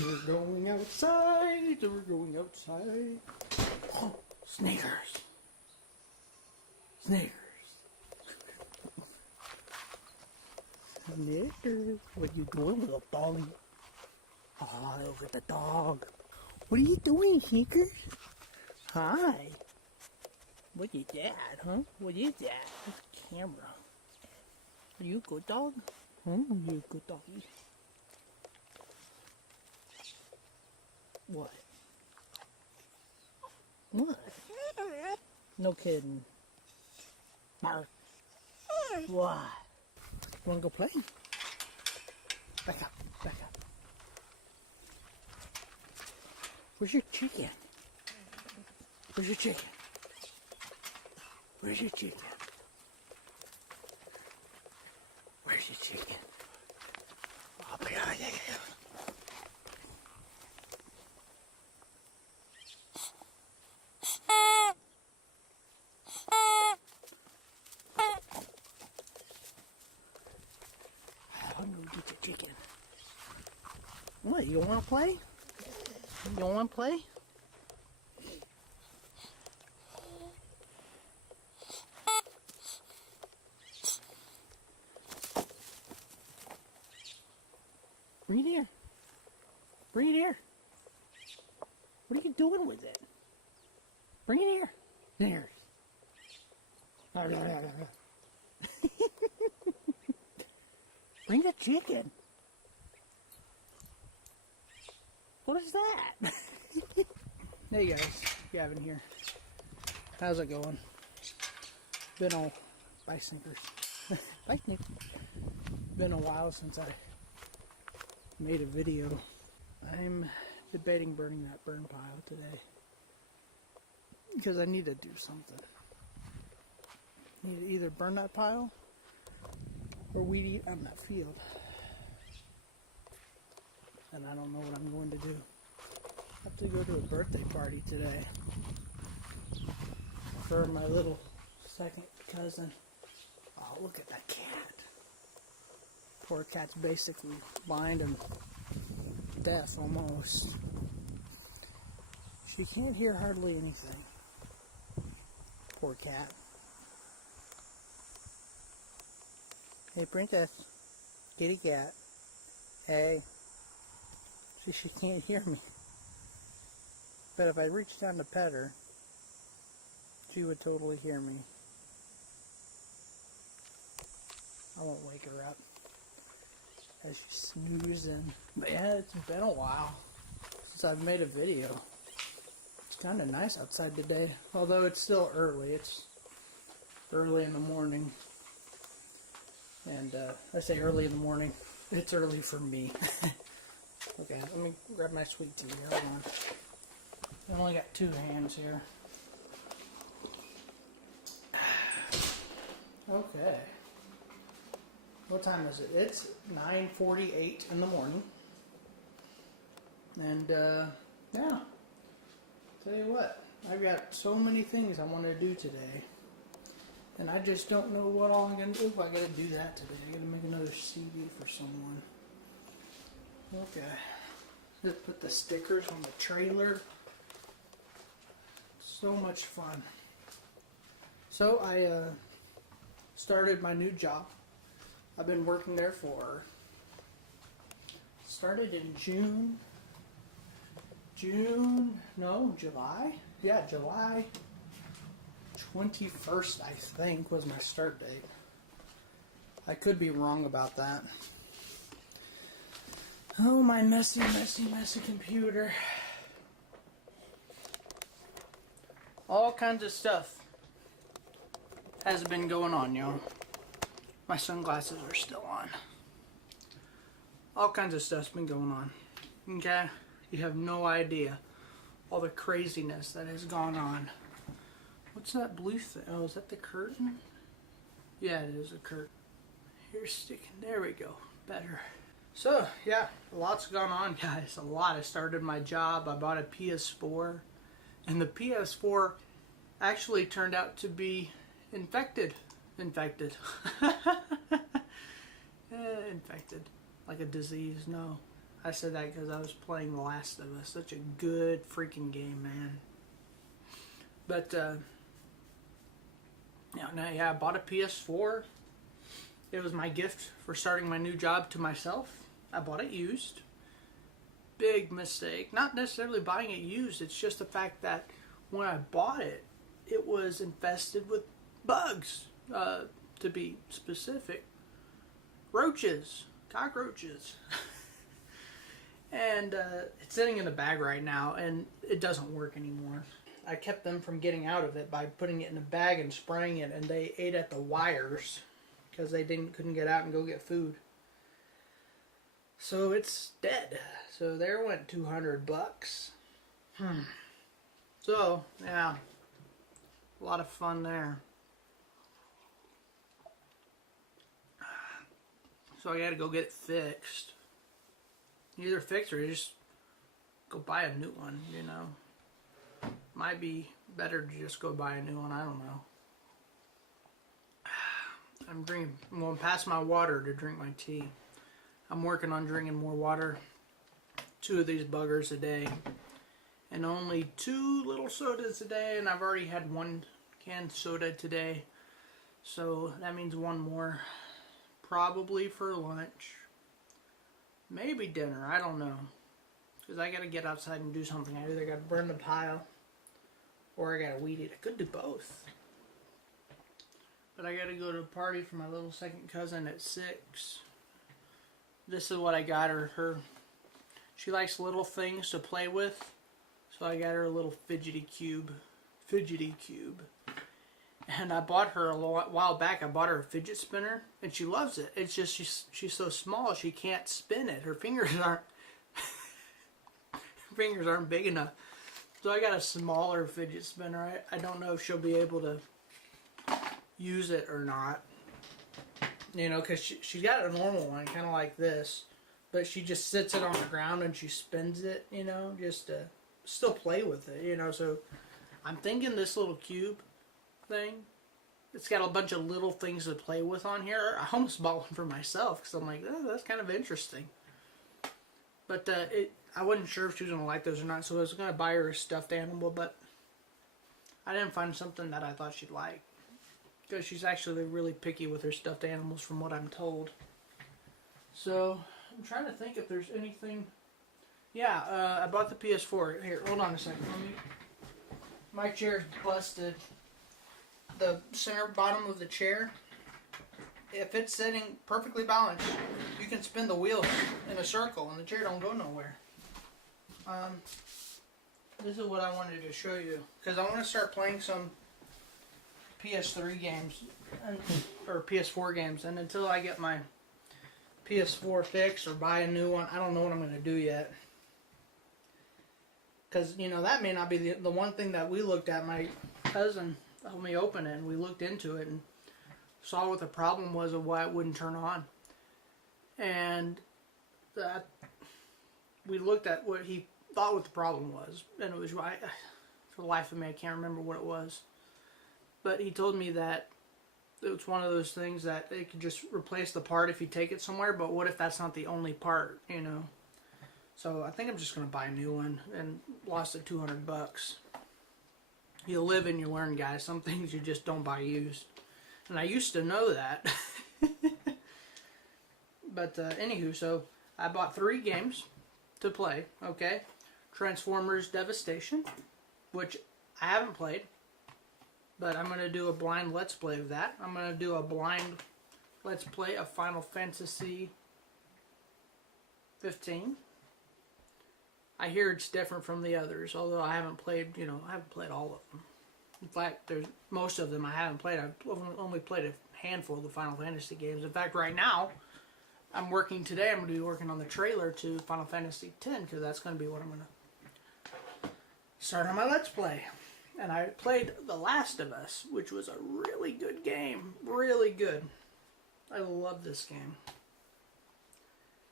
We're going outside. We're going outside. Oh, Snickers. Snickers. Snickers. What you doing, little doggy? Oh, look at the dog. What are you doing, Snickers? Hi. What is that, huh? What is that? That's a camera. Are you a good dog? Huh? Are you a good doggy? What? What? No kidding. Mark. What? You wanna go play? Back up, back up. Where's your chicken? Where's your chicken? Where's your chicken? Where's your chicken? Up here, yeah. I'm gonna get your chicken. What, you don't wanna play? You don't wanna play? Bring it here. Bring it here. What are you doing with it? Bring it here. There. Bring the chicken. What is that? Hey guys, Gavin here. How's it going? Been all bye snickers. Bye snickers. Been a while since I made a video. I'm debating burning that burn pile today because I need to do something. I need to either burn that pile or weed eat on that field. And I don't know what I'm going to do. I have to go to a birthday party today for my little second cousin. Oh, look at that cat. Poor cat's basically blind and deaf almost. She can't hear hardly anything. Poor cat. Hey, princess. Kitty cat. Hey. See, she can't hear me. But if I reached down to pet her, she would totally hear me. I won't wake her up as she's snoozing. But yeah, it's been a while since I've made a video. It's kind of nice outside today, although it's still early. It's early in the morning. And I say early in the morning, it's early for me. Okay, let me grab my sweet tea. Hold on. I only got 2 hands here. Okay. What time is it? It's 9:48 in the morning. And, yeah. Tell you what, I've got so many things I want to do today. And I just don't know what all I'm going to do. I got to do that today. I got to make another CV for someone. Okay. Just put the stickers on the trailer. So much fun. So I started my new job. I've been working there started in July? Yeah, July 21st, I think, was my start date. I could be wrong about that. Oh, my messy computer. All kinds of stuff has been going on, y'all. My sunglasses are still on. All kinds of stuff's been going on. Okay? You have no idea all the craziness that has gone on. What's that blue thing? Oh, is that the curtain? Yeah, it is a curtain. Here's sticking. There we go. Better. So, yeah, lots gone on, guys. A lot. I started my job. I bought a PS4. And the PS4 actually turned out to be infected. Infected. Like a disease, no. I said that because I was playing The Last of Us. Such a good freaking game, man. But, yeah, I bought a PS4. It was my gift for starting my new job to myself. I bought it used. Big mistake. Not necessarily buying it used. It's just the fact that when I bought it, it was infested with bugs. To be specific. Roaches. Cockroaches. And it's sitting in the bag right now, and it doesn't work anymore. I kept them from getting out of it by putting it in a bag and spraying it, and they ate at the wires because they couldn't get out and go get food. So it's dead. So there went $200. So, yeah. A lot of fun there. So I gotta go get it fixed. Either fixed or just go buy a new one, you know. Might be better to just go buy a new one, I don't know. I'm going past my water to drink my tea. I'm working on drinking more water. 2 of these buggers a day. And only 2 little sodas a day, and I've already had 1 canned soda today. So that means 1 more. Probably for lunch. Maybe dinner, I don't know. Because I gotta get outside and do something. I either gotta burn the pile or I gotta weed it. I could do both. But I gotta go to a party for my little second cousin at 6. This is what I got her. She likes little things to play with. So I got her a little fidgety cube. And I bought her a while back. I bought her a fidget spinner, and she loves it. It's just she's so small she can't spin it. Her fingers aren't big enough. So I got a smaller fidget spinner. I don't know if she'll be able to use it or not. You know, because she's got a normal one, kind of like this, but she just sits it on the ground and she spins it. You know, just to still play with it. You know, so I'm thinking this little cube thing, it's got a bunch of little things to play with on here. I almost bought one for myself because I'm like, oh, that's kind of interesting. But I wasn't sure if she was going to like those or not, so I was going to buy her a stuffed animal, but I didn't find something that I thought she'd like. Because she's actually really picky with her stuffed animals from what I'm told. So, I'm trying to think if there's anything. Yeah, I bought the PS4. Here, hold on a second. My chair's busted. The center bottom of the chair, if it's sitting perfectly balanced, you can spin the wheels in a circle and the chair don't go nowhere. This is what I wanted to show you, because I want to start playing some PS3 games, or PS4 games, and until I get my PS4 fixed or buy a new one, I don't know what I'm going to do yet. Because, you know, that may not be the one thing that we looked at. My cousin helped me open it, and we looked into it and saw what the problem was of why it wouldn't turn on. And that we looked at what he thought what the problem was, and it was right. For the life of me, I can't remember what it was. But he told me that it's one of those things that it could just replace the part if you take it somewhere, but what if that's not the only part, you know? So I think I'm just going to buy a new one, and lost it $200. You live and you learn, guys. Some things you just don't buy used. And I used to know that. But anywho, so I bought 3 games to play, okay? Transformers Devastation, which I haven't played, but I'm going to do a blind Let's Play of that. I'm going to do a blind Let's Play of Final Fantasy 15. I hear it's different from the others, although I haven't played, you know, I haven't played all of them. In fact, there's most of them I haven't played. I've only played a handful of the Final Fantasy games. In fact, right now, I'm going to be working on the trailer to Final Fantasy X, because that's going to be what I'm going to start on my Let's Play. And I played The Last of Us, which was a really good game. Really good. I love this game.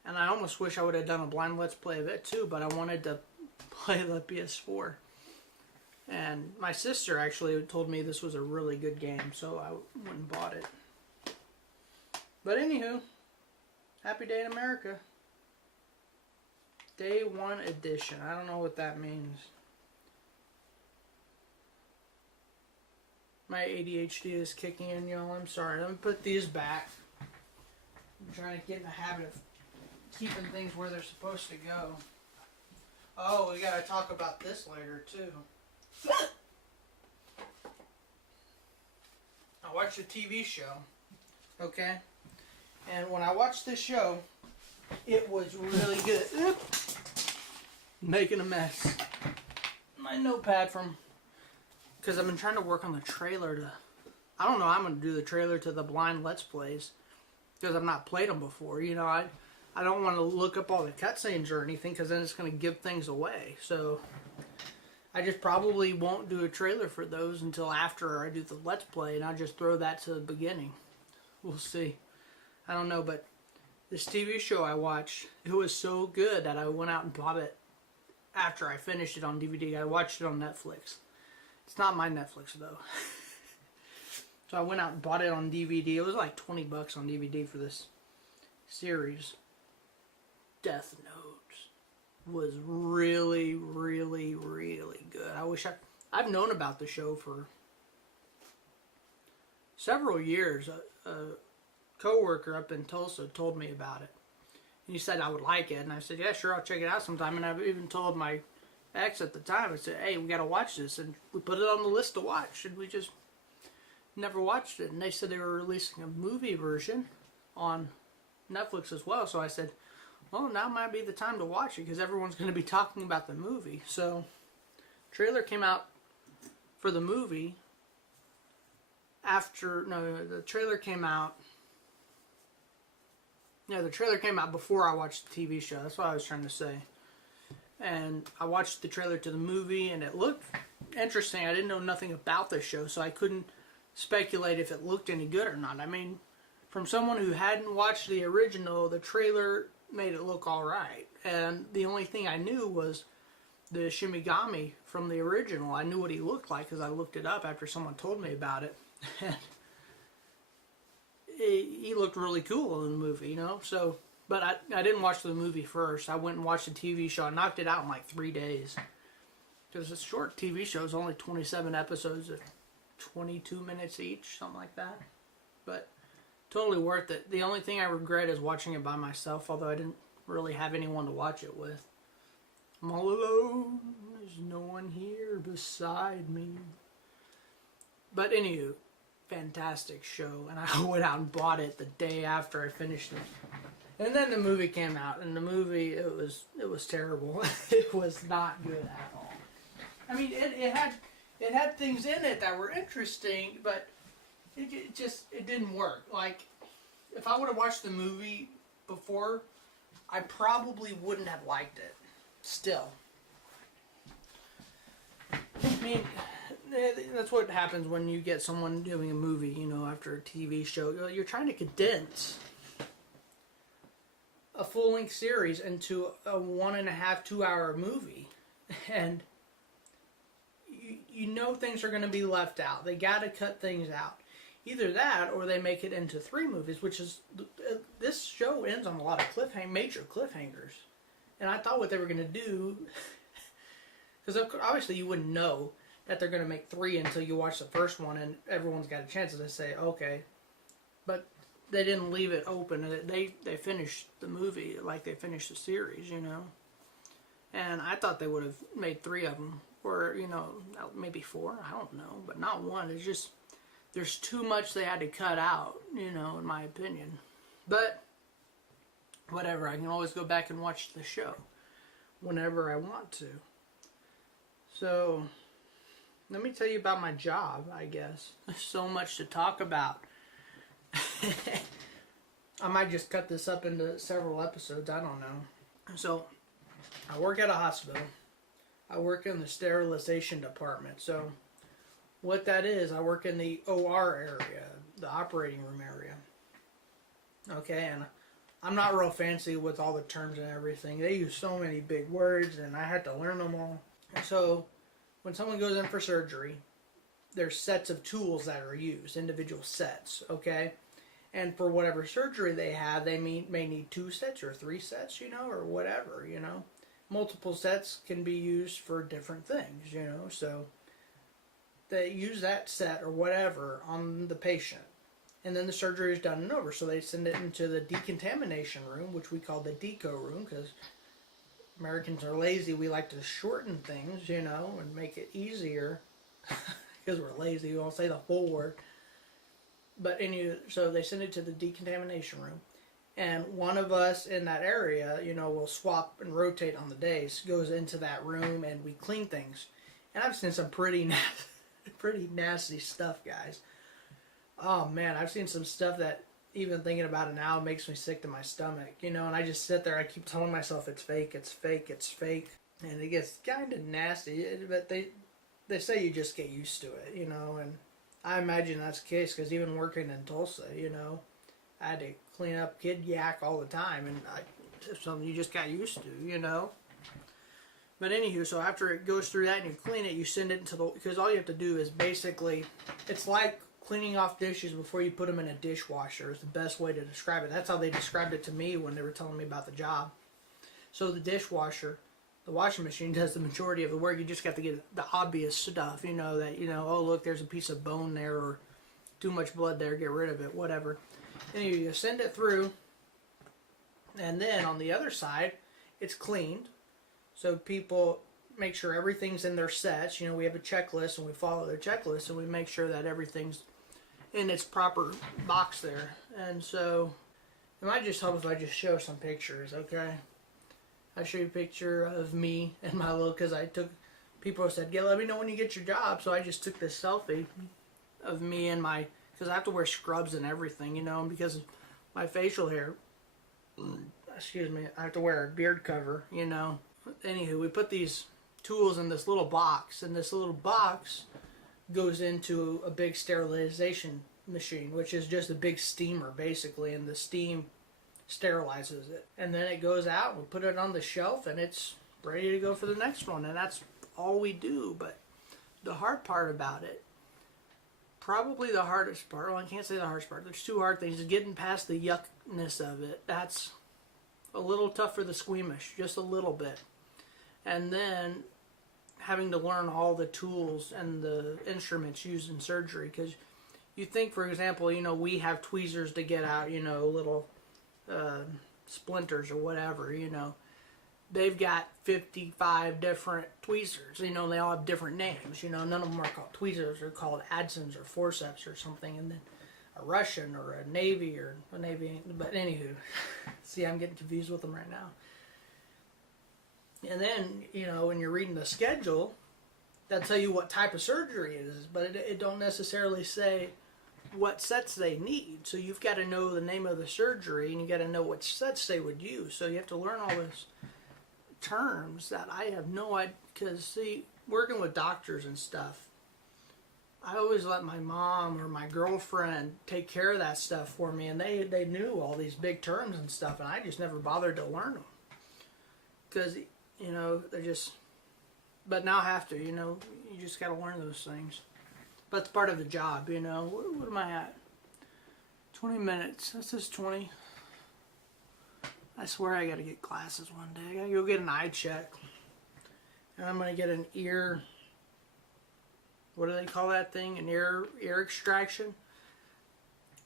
And I almost wish I would have done a blind Let's Play of it too, but I wanted to play the PS4. And my sister actually told me this was a really good game, so I went and bought it. But anywho, happy day in America. Day 1 edition. I don't know what that means. My ADHD is kicking in, y'all. I'm sorry. Let me put these back. I'm trying to get in the habit of keeping things where they're supposed to go. Oh, we gotta talk about this later, too. I watched a TV show, okay? And when I watched this show, it was really good. Making a mess. My notepad from... Because I've been trying to work on the trailer to... I don't know how I'm going to do the trailer to the blind Let's Plays. Because I've not played them before. You know, I don't want to look up all the cutscenes or anything, because then it's going to give things away. So, I just probably won't do a trailer for those until after I do the Let's Play, and I'll just throw that to the beginning. We'll see. I don't know, but this TV show I watched, it was so good that I went out and bought it after I finished it on DVD. I watched it on Netflix. It's not my Netflix, though. So I went out and bought it on DVD. It was like 20 bucks on DVD for this series. Death Note was really, really, really good. I've known about the show for several years. A co-worker up in Tulsa told me about it. And he said I would like it. And I said, yeah, sure, I'll check it out sometime. And I've even told my ex at the time, I said, hey, we got to watch this. And we put it on the list to watch. And we just never watched it. And they said they were releasing a movie version on Netflix as well. So I said, well, now might be the time to watch it, because everyone's going to be talking about the movie. So, trailer came out for the movie the trailer came out. Yeah, the trailer came out before I watched the TV show. That's what I was trying to say. And I watched the trailer to the movie, and it looked interesting. I didn't know nothing about the show, so I couldn't speculate if it looked any good or not. I mean, from someone who hadn't watched the original, the trailer made it look alright. And the only thing I knew was the Shimigami from the original. I knew what he looked like because I looked it up after someone told me about it. And he looked really cool in the movie, you know. So, but I didn't watch the movie first. I went and watched the TV show. I knocked it out in like 3 days. Because it's a short TV show. It's only 27 episodes of 22 minutes each, something like that. But totally worth it. The only thing I regret is watching it by myself, although I didn't really have anyone to watch it with. I'm all alone. There's no one here beside me. But anywho, fantastic show. And I went out and bought it the day after I finished it. And then the movie came out, and the movie, it was terrible. It was not good at all. I mean, it had things in it that were interesting, but it didn't work. Like, if I would have watched the movie before, I probably wouldn't have liked it. Still. I mean, that's what happens when you get someone doing a movie, you know, after a TV show. You're trying to condense a full-length series into a 1.5, 2 hour movie. And you know things are going to be left out. They got to cut things out. Either that, or they make it into 3 movies, which is, this show ends on a lot of major cliffhangers. And I thought what they were going to do, because obviously you wouldn't know that they're going to make 3 until you watch the first one, and everyone's got a chance to say, okay. But they didn't leave it open. They finished the movie like they finished the series, you know. And I thought they would have made 3 of them, or, you know, maybe 4, I don't know, but not 1. It's just, there's too much they had to cut out, you know, in my opinion. But whatever, I can always go back and watch the show whenever I want to. So, let me tell you about my job, I guess. There's so much to talk about. I might just cut this up into several episodes, I don't know. So, I work at a hospital. I work in the sterilization department. So, what that is, I work in the OR area, the operating room area. Okay, and I'm not real fancy with all the terms and everything. They use so many big words, and I had to learn them all. So, when someone goes in for surgery, there's sets of tools that are used, individual sets, okay? And for whatever surgery they have, they may need 2 sets or 3 sets, you know, or whatever, you know. multiple sets can be used for different things, you know. So they use that set or whatever on the patient, and then the surgery is done and over. So they send it into the decontamination room, which we call the deco room, because Americans are lazy. We like to shorten things, you know, and make it easier because we're lazy. We won't say the full word. But anyway, so they send it to the decontamination room. And one of us in that area, you know, will swap and rotate on the days, goes into that room, and we clean things. And I've seen some pretty nasty stuff, guys. Oh man, I've seen some stuff that even thinking about it now makes me sick to my stomach, you know. And I just sit there, I keep telling myself it's fake, it's fake, it's fake, and it gets kind of nasty. But they say you just get used to it, you know. And I imagine that's the case, because even working in Tulsa, you know, I had to clean up kid yak all the time, and it's something you just got used to, you know. But anywho, so after it goes through that and you clean it, you send it into the, because all you have to do is basically, it's like cleaning off dishes before you put them in a dishwasher is the best way to describe it. That's how they described it to me when they were telling me about the job. So the dishwasher, the washing machine does the majority of the work. You just got to get the obvious stuff, you know, that, you know, oh look, there's a piece of bone there, or too much blood there, get rid of it, whatever. And you send it through, and then on the other side, it's cleaned. So people make sure everything's in their sets. You know, we have a checklist, and we follow their checklist, and we make sure that everything's in its proper box there. And so it might just help if I just show some pictures, okay? I show you a picture of me and my little, because I took, people said, yeah, let me know when you get your job. So I just took this selfie of me and my, because I have to wear scrubs and everything, you know, and because of my facial hair, excuse me, I have to wear a beard cover, you know. Anywho, we put these tools in this little box, and this little box goes into a big sterilization machine, which is just a big steamer basically, and the steam sterilizes it. And then it goes out, we put it on the shelf, and it's ready to go for the next one. And that's all we do. But the hard part about it, probably the hardest part, well, I can't say the hardest part, there's two hard things, is getting past the yuckness of it. That's a little tough for the squeamish, just a little bit. And then having to learn all the tools and the instruments used in surgery, because you think, for example, you know, we have tweezers to get out, you know, little splinters or whatever, you know. They've got 55 different tweezers, you know, and they all have different names, you know. None of them are called tweezers, they're called Adsons or forceps or something. And then a Russian or a Navy, or a Navy, but anywho, see, I'm getting confused with them right now. And then, you know, when you're reading the schedule, they'll tell you what type of surgery it is, but it don't necessarily say what sets they need. So you've got to know the name of the surgery, and you got to know what sets they would use. So you have to learn all these terms that I have no idea, because see, working with doctors and stuff, I always let my mom or my girlfriend take care of that stuff for me, and they knew all these big terms and stuff, and I just never bothered to learn them. Because, you know, they're just, but now I have to, you know, you just got to learn those things. But it's part of the job, you know. What am I at? 20 minutes. This is 20. I swear I got to get glasses one day. I got to go get an eye check. And I'm going to get an ear, what do they call that thing? An ear extraction?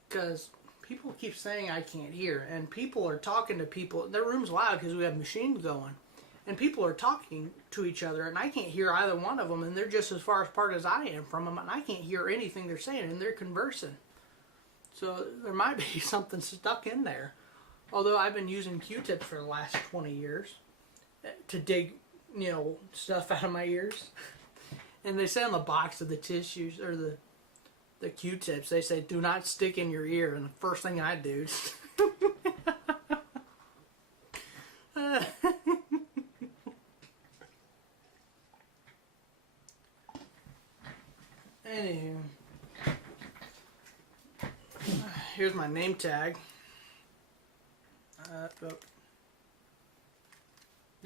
Because people keep saying I can't hear. And people are talking to people. Their room's loud because we have machines going. And people are talking to each other, and I can't hear either one of them, and they're just as far apart as I am from them, and I can't hear anything they're saying, and they're conversing. So there might be something stuck in there. Although I've been using Q-tips for the last 20 years to dig, you know, stuff out of my ears. And they say on the box of the tissues, or the Q-tips, they say, do not stick in your ear, and the first thing I do Anywho, here's my name tag.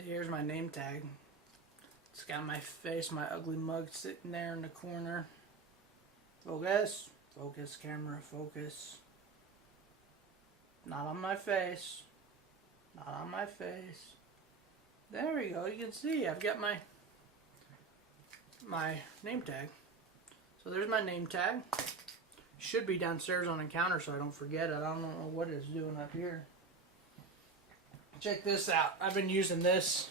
Here's my name tag. It's got my face, my ugly mug sitting there in the corner. Focus. Focus, camera, focus. Not on my face. Not on my face. There we go. You can see I've got my name tag. So there's my name tag. Should be downstairs on the counter so I don't forget it. I don't know what it's doing up here. Check this out. I've been using this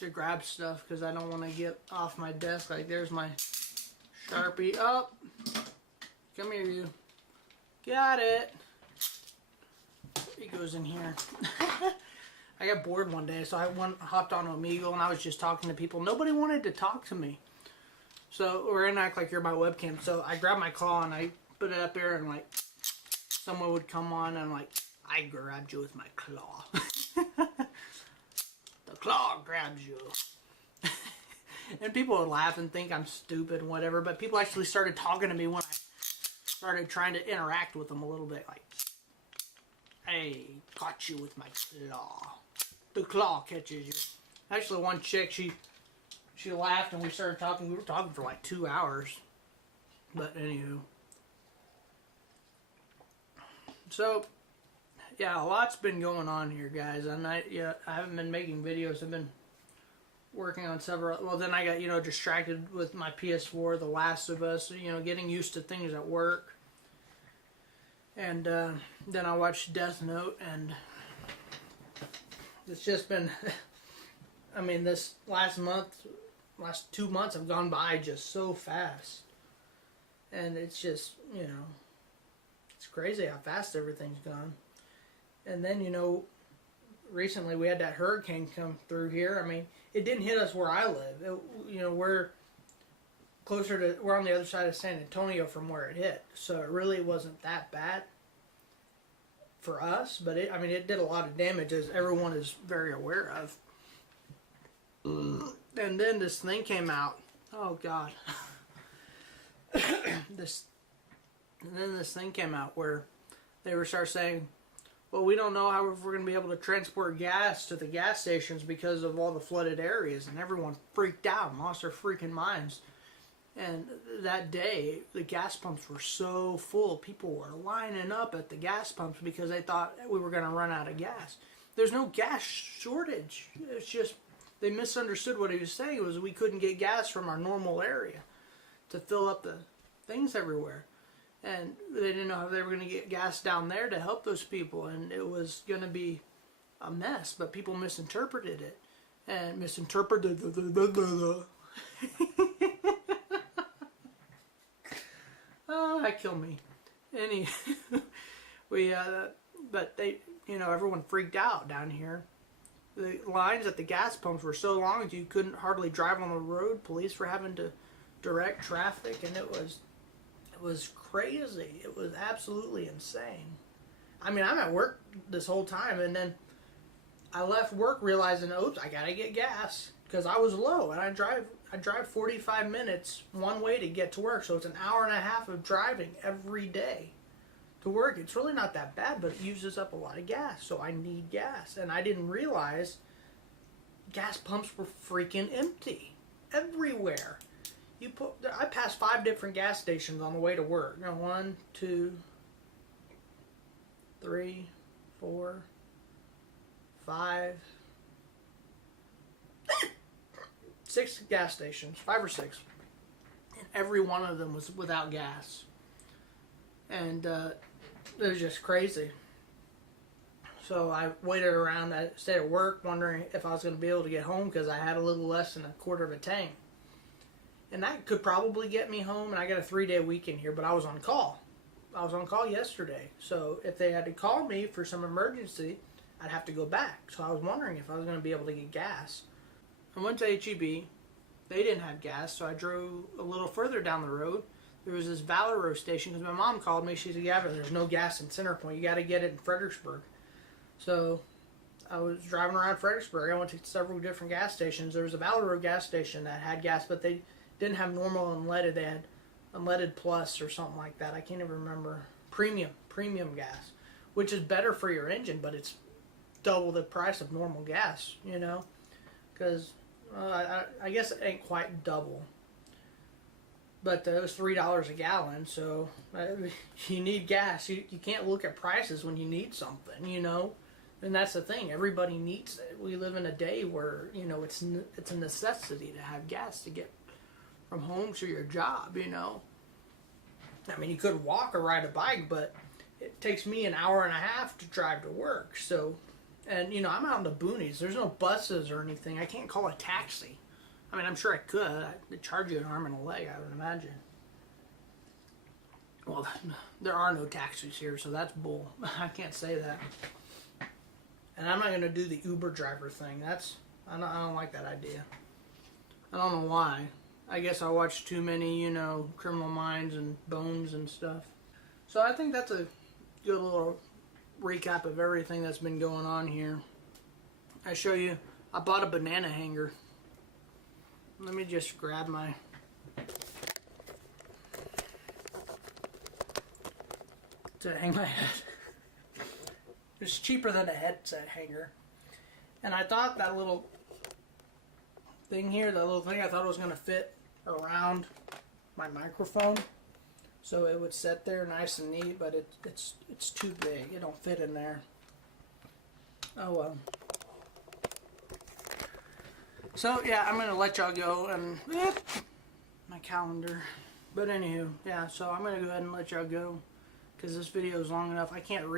to grab stuff because I don't want to get off my desk. Like there's my Sharpie. Up. Come here, you. Got it. It goes in here. I got bored one day, so I hopped on Omegle and I was just talking to people. Nobody wanted to talk to me. So we're gonna act like you're my webcam. So I grabbed my claw and I put it up there, and like someone would come on and like I grabbed you with my claw. The claw grabs you. And people would laugh and think I'm stupid and whatever, but people actually started talking to me when I started trying to interact with them a little bit. Like, hey, caught you with my claw. The claw catches you. Actually, one chick, she laughed and we started talking. We were talking for like 2 hours. But anywho. So, yeah, a lot's been going on here, guys. And I haven't been making videos. I've been working on several. Well, then I got, distracted with my PS4, The Last of Us, getting used to things at work. And then I watched Death Note, and it's just been, I mean, this last 2 months have gone by just so fast. And it's just, it's crazy how fast everything's gone. And then, recently we had that hurricane come through here. I mean, it didn't hit us where I live. We're on the other side of San Antonio from where it hit. So it really wasn't that bad for us. But it did a lot of damage, as everyone is very aware of. And then this thing came out. Oh, God. This thing came out where they were start saying, well, we don't know how we're going to be able to transport gas to the gas stations because of all the flooded areas. And everyone freaked out and lost their freaking minds. And that day, the gas pumps were so full. People were lining up at the gas pumps because they thought we were going to run out of gas. There's no gas shortage. It's just they misunderstood what he was saying. It was we couldn't get gas from our normal area to fill up the things everywhere. And they didn't know how they were going to get gas down there to help those people. And it was going to be a mess. But people misinterpreted it. And misinterpreted oh, that killed me. But they, everyone freaked out down here. The lines at the gas pumps were so long that you couldn't hardly drive on the road. Police were having to direct traffic, and it was crazy. It was absolutely insane. I mean, I'm at work this whole time, and then I left work realizing, oops, I gotta get gas because I was low, and I drive 45 minutes one way to get to work, so it's an hour and a half of driving every day to work. It's really not that bad, but it uses up a lot of gas, so I need gas. And I didn't realize gas pumps were freaking empty everywhere. I passed 5 different gas stations on the way to work. 1, 2, 3, 4, 5, 6 gas stations, 5 or 6, and every one of them was without gas. And it was just crazy. So I waited around. I stayed at work wondering if I was going to be able to get home because I had a little less than a quarter of a tank. And that could probably get me home, and I got a 3-day weekend here, but I was on call. I was on call yesterday. So if they had to call me for some emergency, I'd have to go back. So I was wondering if I was going to be able to get gas. I went to H-E-B. They didn't have gas, so I drove a little further down the road. There was this Valero station, because my mom called me. She said, yeah, but there's no gas in Centerpoint. You got to get it in Fredericksburg. So I was driving around Fredericksburg. I went to several different gas stations. There was a Valero gas station that had gas, but they didn't have normal unleaded. They had unleaded plus or something like that. I can't even remember. Premium gas, which is better for your engine, but it's double the price of normal gas, because I guess it ain't quite double. But it was $3 a gallon, so you need gas. You can't look at prices when you need something, And that's the thing. Everybody needs it. We live in a day where, you know, it's a necessity to have gas to get from home to your job, you know. I mean, you could walk or ride a bike, but it takes me an hour and a half to drive to work. So, and, you know, I'm out in the boonies. There's no buses or anything. I can't call a taxi. I mean, I'm sure I could. They'd charge you an arm and a leg, I would imagine. Well, there are no taxis here, so that's bull. I can't say that. And I'm not going to do the Uber driver thing. I don't like that idea. I don't know why. I guess I watch too many, you know, Criminal Minds and Bones and stuff. So I think that's a good little recap of everything that's been going on here. I show you, I bought a banana hanger. Let me just grab my... to hang my head. It's cheaper than a headset hanger. And I thought that little thing here, that little thing, I thought it was going to fit around my microphone. So it would sit there nice and neat, but it's too big. It don't fit in there. Oh well. So yeah, I'm going to let y'all go and my calendar. But anywho, yeah, so I'm going to go ahead and let y'all go because this video is long enough. I cannot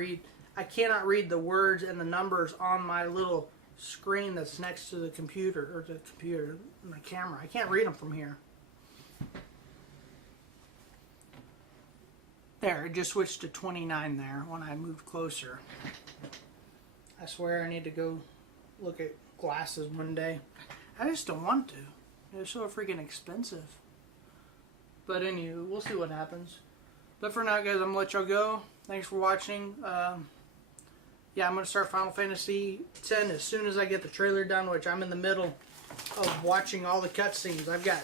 read the words and the numbers on my little screen that's next to the computer, my camera. I can't read them from here. There, it just switched to 29 there when I moved closer. I swear I need to go look at glasses one day. I just don't want to. They're so freaking expensive. But anyway, we'll see what happens. But for now, guys, I'm going to let y'all go. Thanks for watching. Yeah, I'm going to start Final Fantasy X as soon as I get the trailer done, which I'm in the middle of watching all the cutscenes. I've got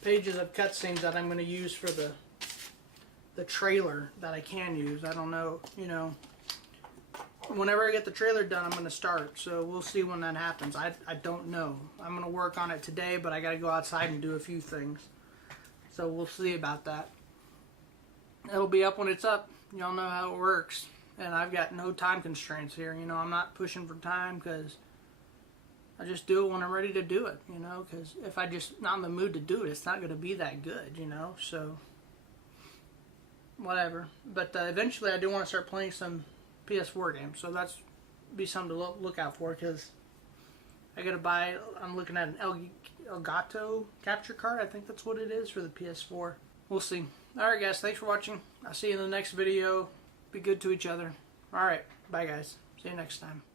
pages of cutscenes that I'm going to use for the trailer that I can use. I don't know, you know. Whenever I get the trailer done, I'm going to start. So we'll see when that happens. I don't know. I'm going to work on it today, but I got to go outside and do a few things. So we'll see about that. It'll be up when it's up. Y'all know how it works. And I've got no time constraints here. You know, I'm not pushing for time because I just do it when I'm ready to do it, you know. Because if I just not in the mood to do it, it's not going to be that good, you know. So, whatever. But eventually I do want to start playing some PS4 games. So that's be something to look out for because I got to buy, I'm looking at an Elgato capture card. I think that's what it is for the PS4. We'll see. Alright guys, thanks for watching. I'll see you in the next video. Be good to each other. Alright, bye guys. See you next time.